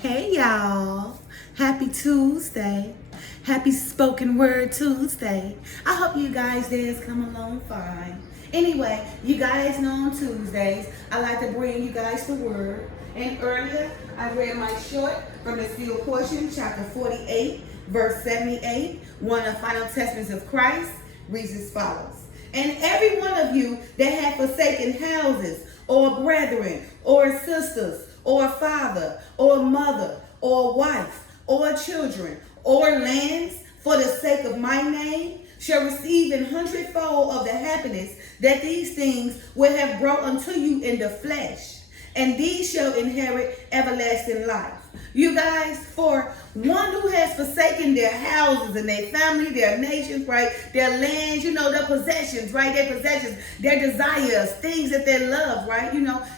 Hey y'all, happy Tuesday. Happy spoken word Tuesday. I hope you guys days come along fine. Anyway, you guys know on Tuesdays, I like to bring you guys the word. And earlier, I read my short from the sealed portion, chapter 48, verse 78, one of the final testaments of Christ, reads as follows. And every one of you that hath forsaken houses, or brethren, or sisters, or father, or mother, or wife, or children, or lands, for the sake of my name, shall receive an hundredfold of the happiness that these things will have brought unto you in the flesh, and these shall inherit everlasting life. You guys, for one who has forsaken their houses and their family, their nations, right, their lands, their possessions, right, their possessions, their desires, things that they love, right,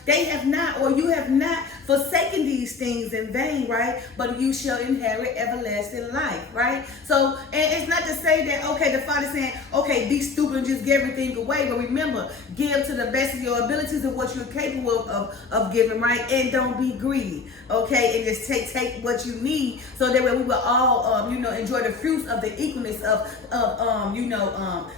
they have not, or you have not forsaken these things in vain, right, but you shall inherit everlasting life, right? So, and it's not to say that, okay, the Father's saying, okay, be stupid and just give everything away, but remember, give to the best of your abilities of what you're capable of giving, right, and don't be greedy, okay, and just take what you need, so that way we will all, enjoy the fruits of the equalness of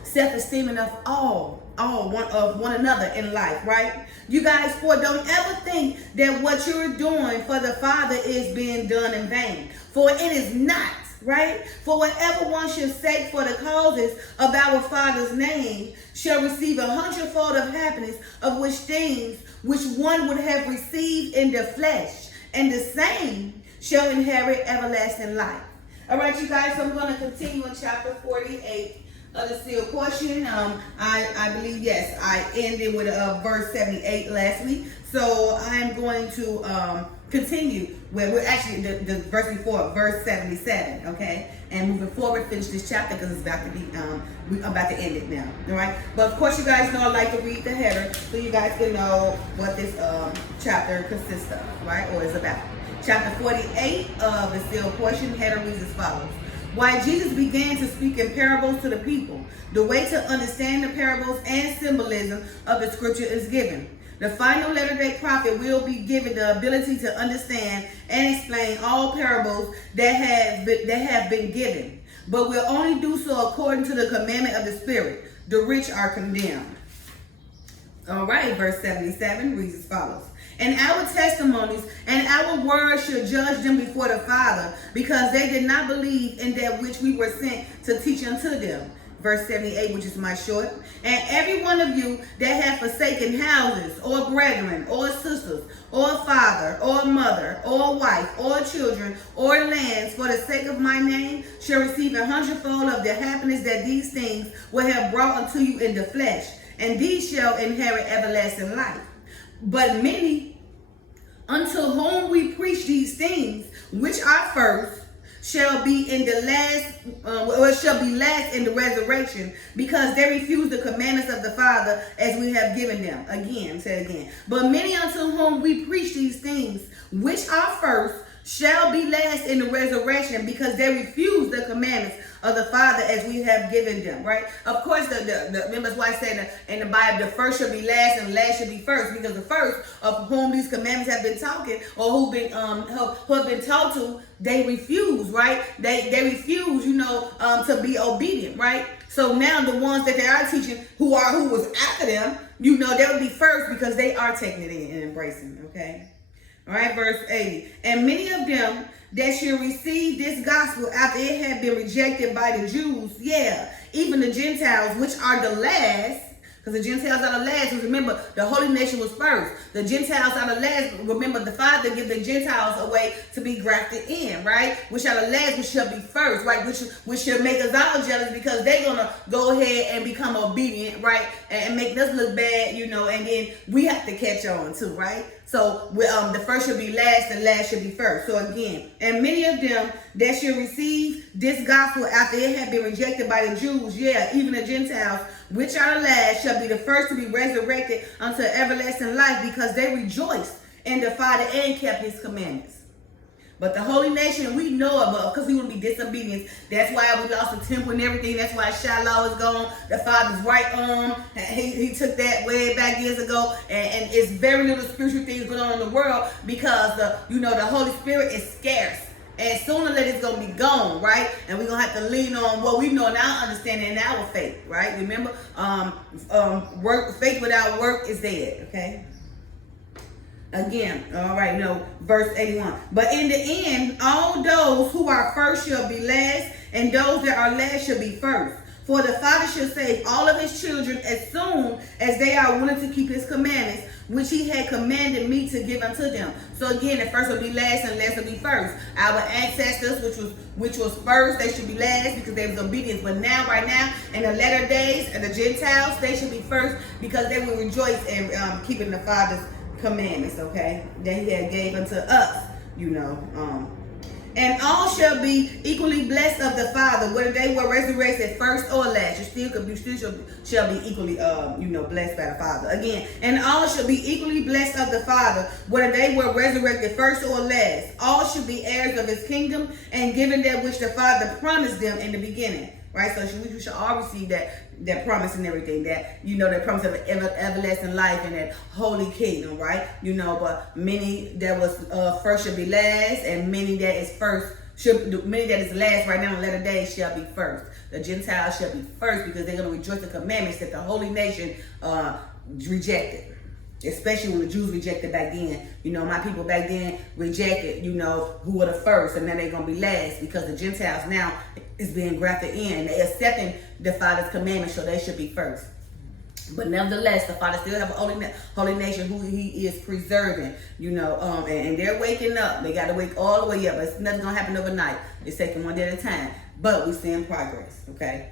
self-esteem and of one another in life, right? You guys, for don't ever think that what you're doing for the Father is being done in vain, for it is not. Right? For whatever one shall say for the causes of our Father's name shall receive a hundredfold of happiness, of which things which one would have received in the flesh, and the same shall inherit everlasting life. All right, you guys, so I'm going to continue in chapter 48 of the sealed portion. I believe, yes, I ended with verse 78 last week. So I'm going to continue where we're actually the verse before, verse 77, okay? And moving forward, finish this chapter because it's about to be, I'm about to end it now, all right? But of course, you guys know I like to read the header so you guys can know what this chapter consists of, right? Or is about. Chapter 48 of the sealed portion, header reads as follows. Why Jesus began to speak in parables to the people. The way to understand the parables and symbolism of the scripture is given. The final letter-day prophet will be given the ability to understand and explain all parables that have been given, but will only do so according to the commandment of the Spirit. The rich are condemned. All right, verse 77 reads as follows. And our testimonies and our words shall judge them before the Father, because they did not believe in that which we were sent to teach unto them. Verse 78, which is my short. And every one of you that hath forsaken houses, or brethren, or sisters, or father, or mother, or wife, or children, or lands, for the sake of my name, shall receive a hundredfold of the happiness that these things will have brought unto you in the flesh, and these shall inherit everlasting life. But many unto whom we preach these things, which are first, shall be in the last, shall be last in the resurrection, because they refuse the commandments of the Father as we have given them. Again, say it again. But many unto whom we preach these things, which are first, shall be last in the resurrection, because they refuse the commandments of the Father as we have given them, right? Of course, remember why I said in the Bible, the first shall be last and the last shall be first, because the first of whom these commandments have been talking, or who have been taught to, they refuse, right? They refuse, to be obedient, right? So now the ones that they are teaching, who was after them, they'll be first because they are taking it in and embracing, okay? All right, verse 80. And many of them that shall receive this gospel after it had been rejected by the Jews, even the Gentiles, which are the last, because the Gentiles are the last. Remember, the holy nation was first. The Gentiles are the last. Remember, the Father give the Gentiles a way to be grafted in, right? Which are the last, which shall be first, right? Which shall make us all jealous, because they're going to go ahead and become obedient, right? And make us look bad, and then we have to catch on too, right? So the first shall be last, the last shall be first. So again, and many of them that shall receive this gospel after it had been rejected by the Jews, even the Gentiles, which are the last, shall be the first to be resurrected unto everlasting life, because they rejoiced in the Father and kept his commandments. But the holy nation we know about because we would be disobedient. That's why we lost the temple and everything. That's why Shiloh is gone. The Father's right arm, he took that way back years ago. And it's very little spiritual things going on in the world because the Holy Spirit is scarce. And sooner or later it's going to be gone, right? And we're going to have to lean on what we know in our understanding and our faith, right? Remember, faith without work is dead, okay? Again, all right, verse 81. But in the end, all those who are first shall be last, and those that are last shall be first. For the Father shall save all of his children as soon as they are willing to keep his commandments, which he had commanded me to give unto them. So again, the first will be last and last will be first. Our ancestors, which was first, they should be last because they was obedience. But now, right now, in the latter days, and the Gentiles, they should be first because they will rejoice in keeping the Father's commandments, okay, that he had gave unto us, and all shall be equally blessed of the Father, whether they were resurrected first or last. You still shall be equally, blessed by the Father. Again, and all shall be equally blessed of the Father, whether they were resurrected first or last. All should be heirs of his kingdom and given that which the Father promised them in the beginning. Right, so we should all receive that promise and everything, that that promise of everlasting life and that holy kingdom, right? But many that was first should be last, and many that is last right now in the latter days shall be first. The Gentiles shall be first because they're going to rejoice the commandments that the holy nation rejected. Especially when the Jews rejected back then. My people back then rejected, who were the first, and now they're going to be last because the Gentiles now is being grafted in. They're accepting the Father's commandments, so they should be first. But nevertheless, the Father still have a holy nation who he is preserving, and they're waking up. They got to wake all the way up. It's nothing going to happen overnight. It's taking one day at a time. But we're seeing progress, okay?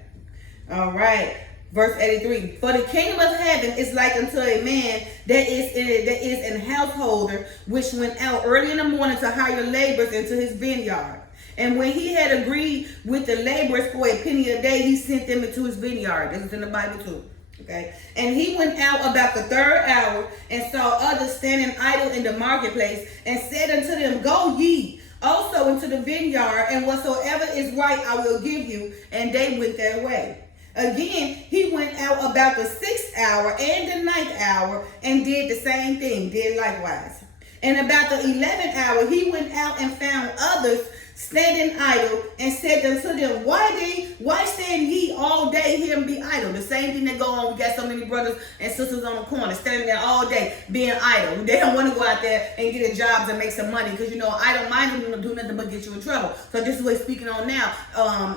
All right. Verse 83, for the kingdom of heaven is like unto a man that is an householder, which went out early in the morning to hire laborers into his vineyard. And when he had agreed with the laborers for a penny a day, he sent them into his vineyard. This is in the Bible too. Okay. And he went out about the third hour and saw others standing idle in the marketplace, and said unto them, go ye also into the vineyard, and whatsoever is right I will give you. And they went their way. Again, he went out about the 6th hour and the 9th hour, and did the same thing, did likewise. And about the 11th hour, he went out and found others standing idle, and said unto them, why stand ye all day here and be idle? The same thing that go on. We got so many brothers and sisters on the corner standing there all day being idle. They don't want to go out there and get a job and make some money because idle minded don't do nothing but get you in trouble. So this is what he's speaking on now.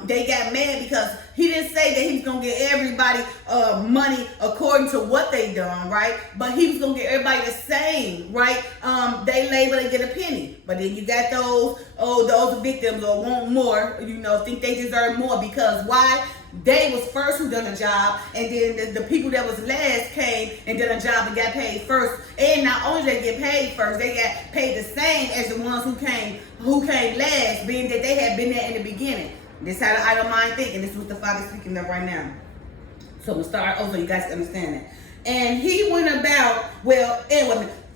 They got mad because he didn't say that he was gonna get everybody money according to what they done, right? But he was gonna get everybody the same, right? They labor, they get a penny. But then you got those victims or want more, think they deserve more because why? They was first who done a job, and then the people that was last came and done a job and got paid first. And not only they get paid first, they got paid the same as the ones who came last, being that they had been there in the beginning. This is how the idle mind thinking. This is what the Father's speaking of right now. So I'm gonna start over so you guys understand that. And he went about,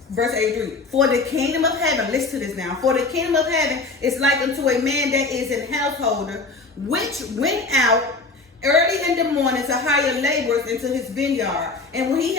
verse 83, for the kingdom of heaven, listen to this now. For the kingdom of heaven is like unto a man that is an householder, which went out early in the morning to hire laborers into his vineyard. And when he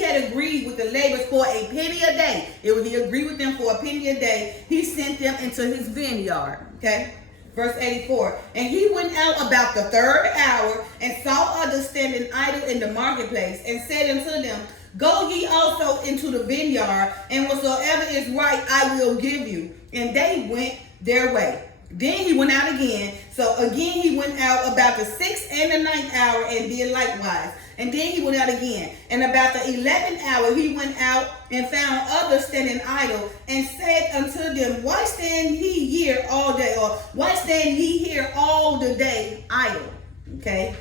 had agreed with the laborers for a penny a day, he agreed with them for a penny a day, he sent them into his vineyard. Okay? Verse 84, and he went out about the third hour and saw others standing idle in the marketplace, and said unto them, go ye also into the vineyard, and whatsoever is right I will give you. And they went their way. Then he went out again. So again he went out about the 6th and the 9th hour, and did likewise. And then he went out again. And about the 11th hour he went out and found others standing idle, and said unto them, why stand ye here all day? Or why stand ye here all the day idle? Okay.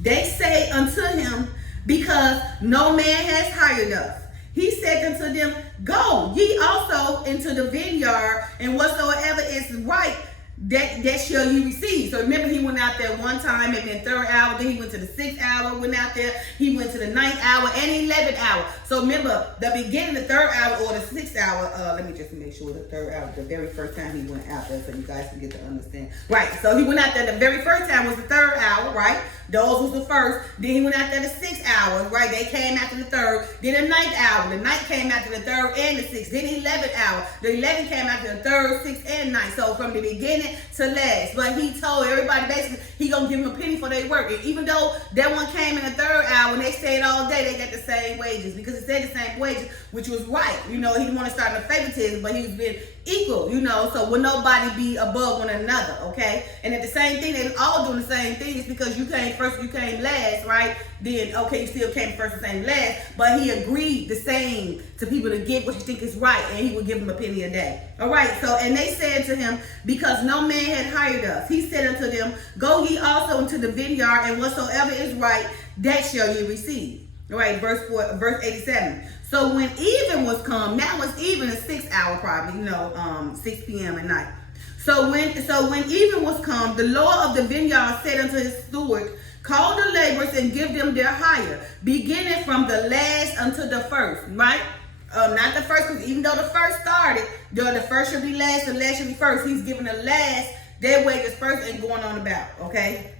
They say unto him, because no man has hired us. He said unto them, go ye also into the vineyard, and whatsoever is right that shall you receive. So remember, he went out there one time, maybe in the 3rd hour, then he went to the 6th hour, went out there, he went to the 9th hour and 11th hour. So remember, the beginning, the 3rd hour or the 6th hour, let me just make sure the 3rd hour, the very first time he went out there so you guys can get to understand. Right, so he went out there the very first time was the 3rd hour, right? Those was the first. Then he went out there the 6th hour, right? They came after the 3rd. Then the 9th hour. The 9th came after the 3rd and the 6th. Then the 11th hour. The 11th came after the 3rd, 6th, and 9th. So from the beginning to last. But he told everybody basically he gonna give them a penny for their work. And even though that one came in the 3rd hour and they stayed all day, they got the same wages because it said the same wages, which was right. You know, he didn't want to start in a favoritism, but he was being equal, you know, so will nobody be above one another, okay? And at the same thing, they all doing the same thing. It's because you came first, you came last, right? Then, okay, you still came first and same last, but he agreed the same to people to get what you think is right, and he would give them a penny a day. All right, so, and they said to him, because no man had hired us, he said unto them, go ye also into the vineyard, and whatsoever is right, that shall ye receive. All right, verse 87. So when even was come, now it's even the 6th hour probably, 6 p.m. at night. So when even was come, the Lord of the vineyard said unto his steward, call the laborers and give them their hire, beginning from the last unto the first, right? Not the first, because even though the first started, the first should be last, the last should be first. He's giving the last their wages first and going on about, okay?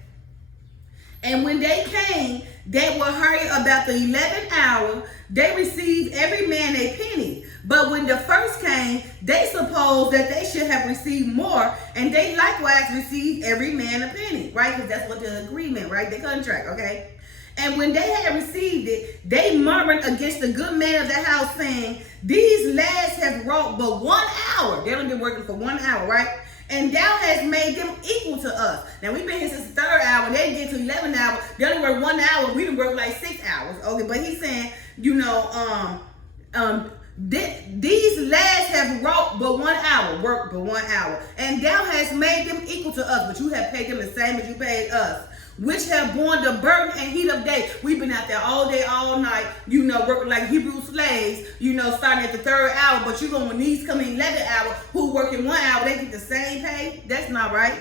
And when they came, they were hired about the 11th hour. They received every man a penny. But when the first came, they supposed that they should have received more, and they likewise received every man a penny, right? Because that's what the agreement, right? The contract, okay? And when they had received it, they murmured against the good man of the house, saying, these lads have wrought but 1 hour. They only been working for 1 hour, right? And thou hast made them equal to us. Now, we've been here since the 3rd hour. They get to 11 hours. They only work 1 hour. We done work like 6 hours. Okay, but he's saying, these lads have wrought but 1 hour, worked but 1 hour. And thou hast made them equal to us, but you have paid them the same as you paid us, which have borne the burden and heat of day. We've been out there all day, all night, working like Hebrew slaves, starting at the 3rd hour, but when these come in 11th hour, who work in 1 hour, they get the same pay? That's not right.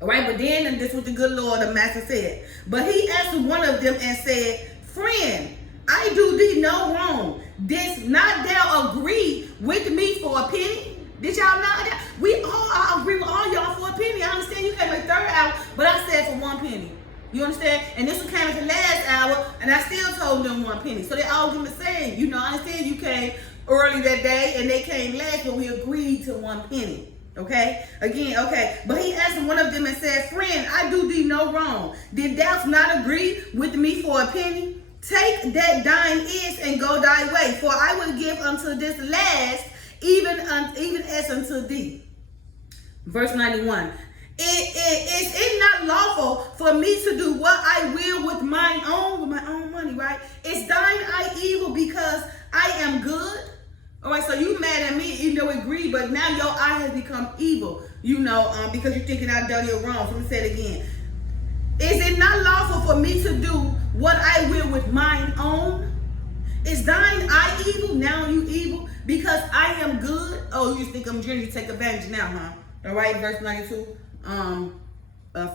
All right, but then, and this is what the good Lord, the master said, but he answered one of them and said, friend, I do thee no wrong. Didst not thou agree with me for a penny? Did y'all not? I agree with all y'all for a penny. I understand you came at the 3rd hour, but I said for 1 penny. You understand? And this one came at the last hour, and I still told them 1 penny. So they all give me the same. I understand you came early that day, and they came last, but we agreed to 1 penny. Okay? Again, okay. But he answered one of them and said, friend, I do thee no wrong. Did thou not agree with me for a penny? Take that thine is and go thy way, for I will give unto this last, even as unto thee. Verse 91. Is it not lawful for me to do what I will with my own money, right? Is thine eye evil because I am good? All right, so you mad at me, even though we agree, but now your eye has become evil, because you're thinking I've done you wrong. So let me say it again. Is it not lawful for me to do what I will with mine own? Is thine eye evil? Now you evil because I am good? Oh, you just think I'm trying to take advantage now, huh? All right, verse 92,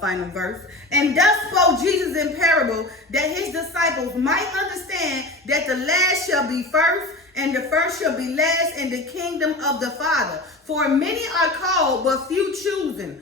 final verse. And thus spoke Jesus in parable, that his disciples might understand that the last shall be first, and the first shall be last in the kingdom of the Father. For many are called, but few chosen.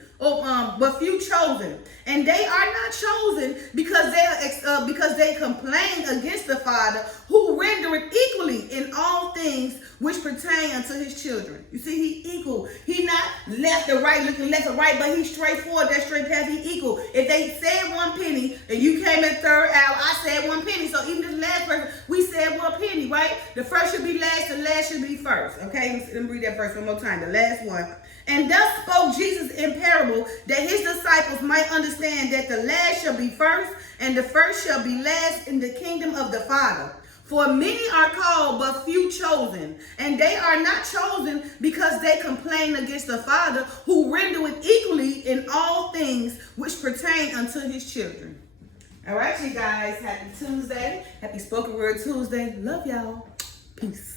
And they are not chosen because they complain against the Father, who rendereth equally in all things which pertain unto his children. You see, he equal. He not left or right, looking left or right, but he's straightforward, that straight path, he equal. If they said 1 penny and you came at 3rd hour, I said 1 penny. So even this last person, we said 1 penny, right? The first should be last, the last should be first. Okay, let me read that verse one more time, the last one. And thus spoke Jesus in parable, that his disciples might understand that the last shall be first, and the first shall be last in the kingdom of the Father. For many are called, but few chosen. And they are not chosen because they complain against the Father, who rendereth equally in all things which pertain unto his children. All right, you guys. Happy Tuesday. Happy Spoken Word Tuesday. Love y'all. Peace.